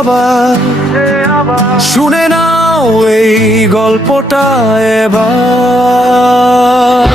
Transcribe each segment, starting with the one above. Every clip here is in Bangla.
আবার শুনে নাও এই গল্পটা এবার।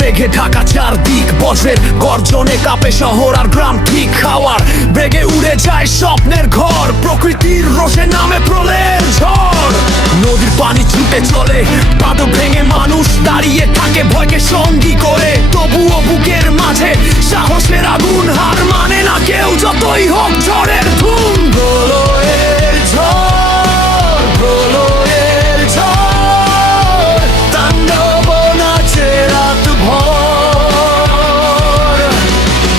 মেঘে ঢাকা চারদিক, বজ্রের গর্জনে কাঁপে শহর আর গ্রাম, ঠিক খাওয়ার বেগে উড়ে যায় স্বপ্নের ঘর, প্রকৃতির রোষে নামে প্রলয়ের ঝড়। নদীর পানি ছুটে চলে, বাঁধ ভেঙে মানুষ দাঁড়িয়ে থাকে ভয়কে সঙ্গী করে, তবুও বুকের মাঝে সাহসের আগুন হার মানে না কেউ, যতই হোক ঝড়ের ধুম। প্রলয়ের ঝড়, প্রলয়ের ঝড়, তাণ্ডব নাচে রাত ভর।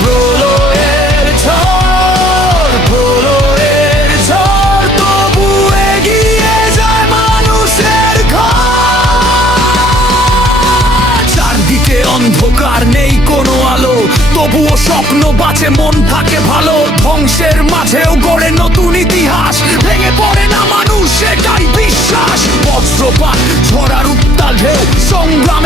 প্রলয়ের ঝড়, প্রলয়ের ঝড়, তবু এগিয়ে যায় মানুষের ঘর। চারদিকে অন্ধকার, নেই কোনো আলো, তবুও স্বপ্ন বাঁচে, মন থাকে ভালো। ধ্বংসের মাঝেও গড়ে নতুন ইতিহাস, ভেঙে পড়ে না মানুষ, এটাই বিশ্বাস। বজ্রপাত, ঝড়ার উত্তাল ঢেউ, সংগ্রাম